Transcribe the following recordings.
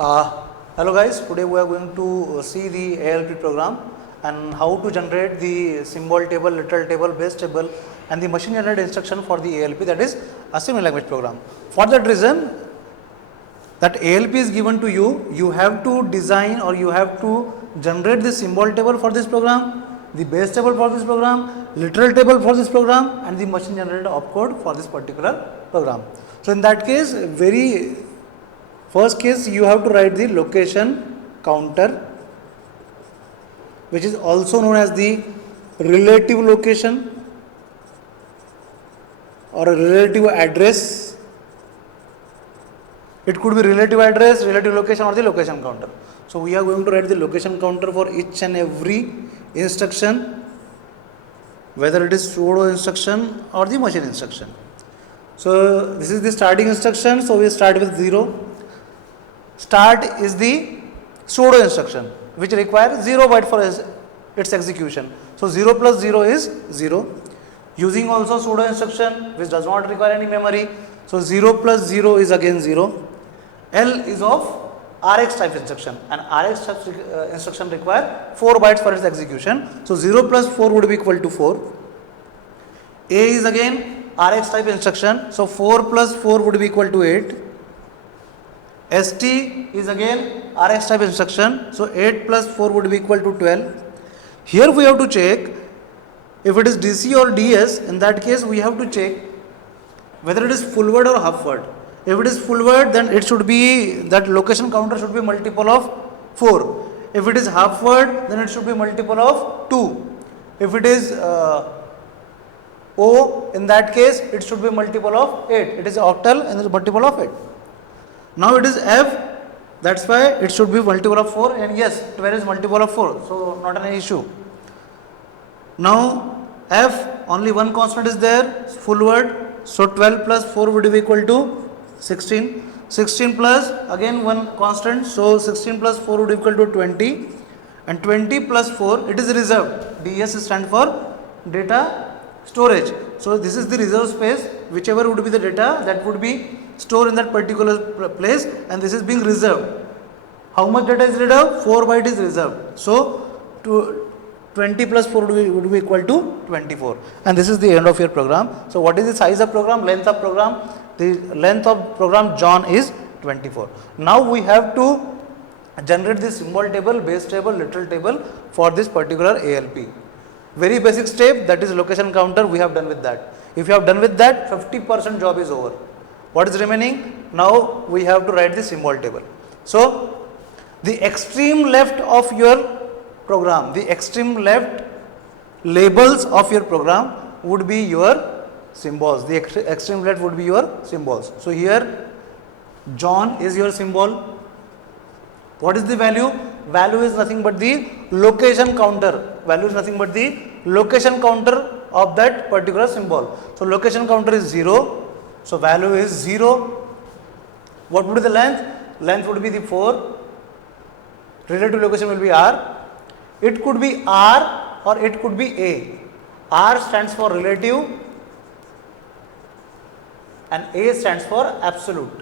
Hello guys, today we are going to see the ALP program and how to generate the symbol table, literal table, base table and the machine generated instruction for the ALP, that is assembly language program. For that reason, that ALP is given to you, you have to design or you have to generate the symbol table for this program, the base table for this program, literal table for this program and the machine generated opcode for this particular program. So in that case, first case you have to write the location counter, which is also known as the relative location or a relative address. It could be relative address, relative location or the location counter. So we are going to write the location counter for each and every instruction, whether it is pseudo instruction or the machine instruction. So this is the starting instruction, so we start with 0. Start is the pseudo instruction which requires 0 byte for its execution. So 0 plus 0 is 0. Using also pseudo instruction which does not require any memory. So 0 plus 0 is again 0. L is of RX type instruction and RX type instruction require 4 bytes for its execution. So 0 plus 4 would be equal to 4. A is again RX type instruction. So 4 plus 4 would be equal to 8. ST is again RX type instruction. So 8 plus 4 would be equal to 12. Here we have to check if it is DC or DS. In that case we have to check whether it is full word or half word. If it is full word, then it should be, that location counter should be multiple of 4. If it is half word, then it should be multiple of 2. If it is O, in that case it should be multiple of 8. It is octal and it is multiple of 8. Now it is F, that's why it should be multiple of 4, and yes, 12 is multiple of 4, so not an issue. Now F, only one constant is there, full word, so 12 plus 4 would be equal to 16. 16 plus again one constant, so 16 plus 4 would be equal to 20, and 20 plus 4, it is reserved. DS stands for data storage. So this is the reserve space, whichever would be the data that would be stored in that particular place, and this is being reserved. How much data is reserved? 4 byte is reserved. So 20 plus 4 would be equal to 24, and this is the end of your program. So what is the size of program, length of program? The length of program John is 24. Now we have to generate the symbol table, base table, literal table for this particular ALP. Very basic step, that is location counter, we have done with that. If you have done with that, 50% job is over. What is remaining? Now we have to write the symbol table. So the extreme left of your program, the extreme left labels of your program would be your symbols. The extreme left would be your symbols. So here John is your symbol. What is the value? Value is nothing but the location counter. Value is nothing but the location counter of that particular symbol. So location counter is 0. So value is 0. What would be the length? Length would be the 4. Relative location will be R. It could be R or it could be A. R stands for relative and A stands for absolute.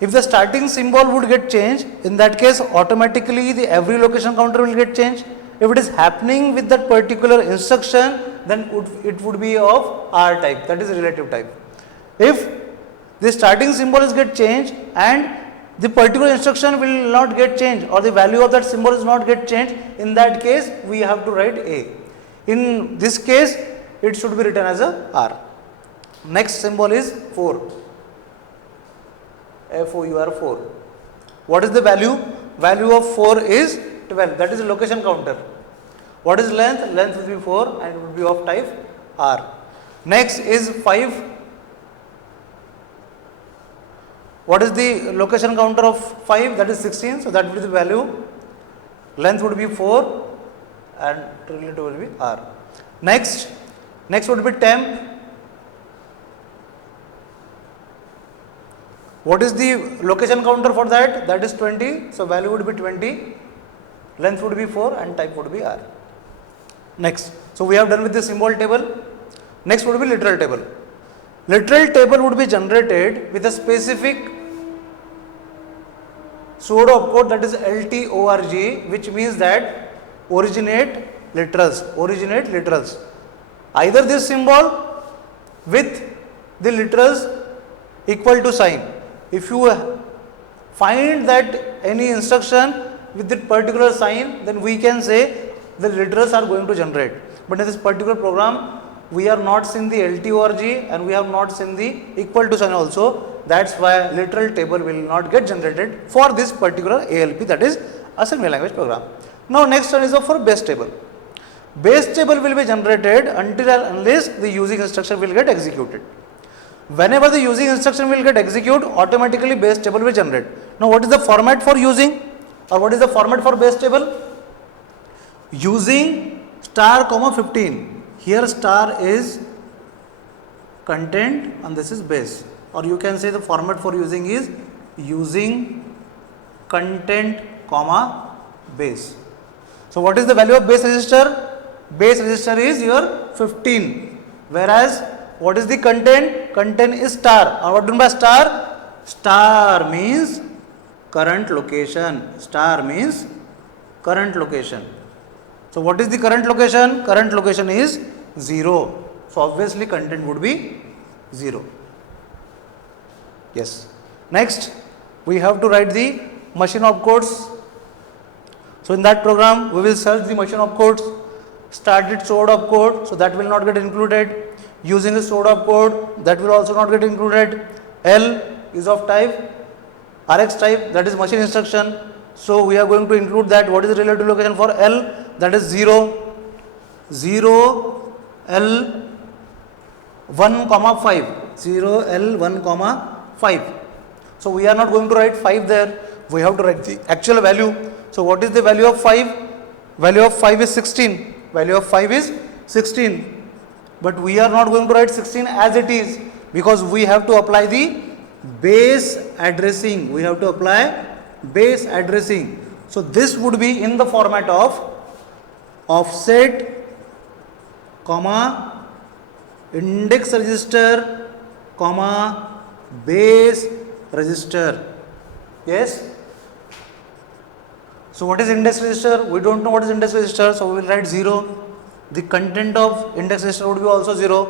If the starting symbol would get changed, in that case automatically the every location counter will get changed. If it is happening with that particular instruction, then it would be of R type, that is relative type. If the starting symbol is get changed and the particular instruction will not get changed or the value of that symbol is not get changed, in that case we have to write A. In this case it should be written as a R. Next symbol is 4. FOUR 4. What is the value? Value of 4 is 12, that is a location counter. What is length? Length will be 4 and it will be of type R. Next is 5. What is the location counter of 5? That is 16, so that will be the value. Length would be 4 and relative will be R. Next would be temp. What is the location counter for that? That is 20, so value would be 20. Length would be 4 and type would be R. Next, so we have done with the symbol table. Next would be literal table. literal table would be generated with a specific pseudo opcode, that is LTORG, which means that originate literals. Either this symbol with the literals equal to sign. If you find that any instruction with that particular sign, then we can say the literals are going to generate. But in this particular program, we are not seeing the LTORG and we have not seen the equal to sign also. That's why literal table will not get generated for this particular ALP, that is assembly language program. Now next one is for base table. Base table will be generated until and unless the using instruction will get executed. Whenever the using instruction will get executed, automatically base table will generate. Now what is the format for using, or what is the format for base table? Using star comma 15. Here star is content and this is base, or you can say the format for using is using content comma base. So what is the value of base register? Base register is your 15, whereas what is the content? Content is star. Or what do you mean by star? Star means current location. Star means current location. So what is the current location? Current location is 0. So obviously content would be 0. Yes. Next, we have to write the machine opcodes. So in that program, we will search the machine opcodes, start its stored opcode, so that will not get included. Using the stored opcode, that will also not get included. L is of type RX type, that is machine instruction. So we are going to include that. What is the relative location for L? That is 0, 0, L, 1 comma 5, 0, L, 1 comma 5. So we are not going to write 5 there. We have to write the actual value. So what is the value of 5? Value of 5 is 16. Value of 5 is 16. But we are not going to write 16 as it is, because we have to apply the base addressing. We have to apply base addressing. So this would be in the format of offset, comma, index register, comma, base register. Yes. So what is index register? We don't know what is index register, so we will write 0. The content of index register would be also 0.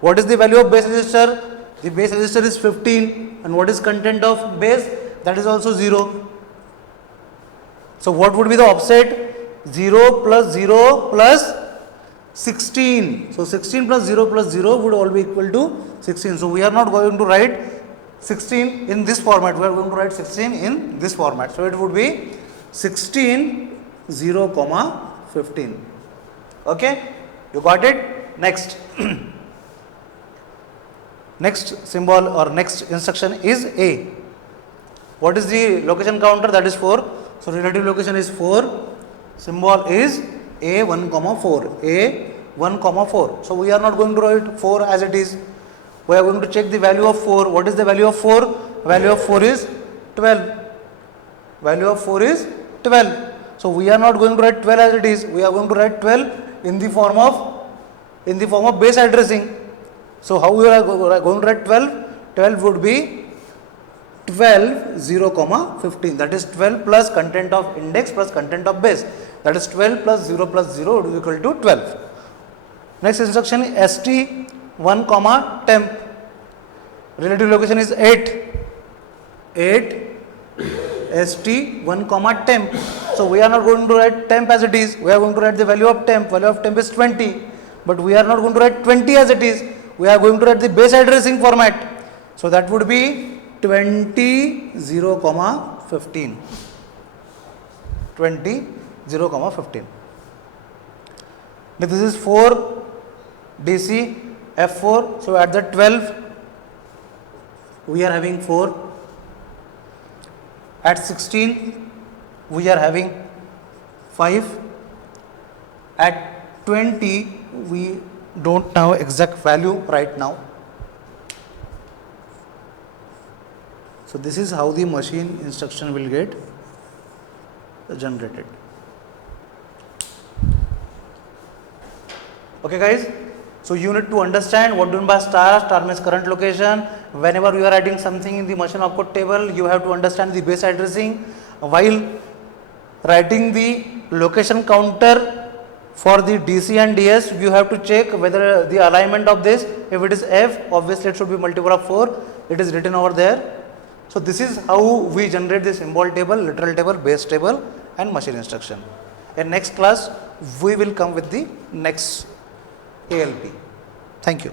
What is the value of base register? The base register is 15, and what is content of base? That is also 0. So what would be the offset? 0 plus 0 plus 16. So 16 plus 0 plus 0 would all be equal to 16. So we are not going to write 16 in this format. We are going to write 16 in this format. So it would be 16, 0, comma 15. Okay, you got it? Next. Next symbol or next instruction is A. What is the location counter? That is 4. So relative location is 4. Symbol is A 1 comma 4. A 1 comma 4. So we are not going to write 4 as it is. We are going to check the value of 4. What is the value of 4? Value of 4 is 12. Value of 4 is 12. So we are not going to write 12 as it is. We are going to write 12 in the form of base addressing. So how we are going to write 12? 12 would be 12, 0, comma 15. That is 12 plus content of index plus content of base. That is 12 plus 0 plus 0 would be equal to 12. Next instruction is ST 1 comma temp. Relative location is 8. 8 ST 1 comma temp. So we are not going to write temp as it is. We are going to write the value of temp. Value of temp is 20. But we are not going to write 20 as it is. We are going to write the base addressing format. So that would be 20, 0, comma 15. 20, 0, comma 15. Now this is 4 DC F4. So at the 12 we are having 4. At 16 we are having 5. At 20 we don't know exact value right now. So this is how the machine instruction will get generated. Okay guys, So you need to understand what do you mean by star. Star means current location. Whenever you are adding something in the machine opcode table, you have to understand the base addressing. While writing the location counter for the DC and DS, you have to check whether the alignment of this, if it is F, obviously it should be multiple of 4. It is written over there. So this is how we generate the symbol table, literal table, base table and machine instruction. In next class, we will come with the next ALP. Thank you.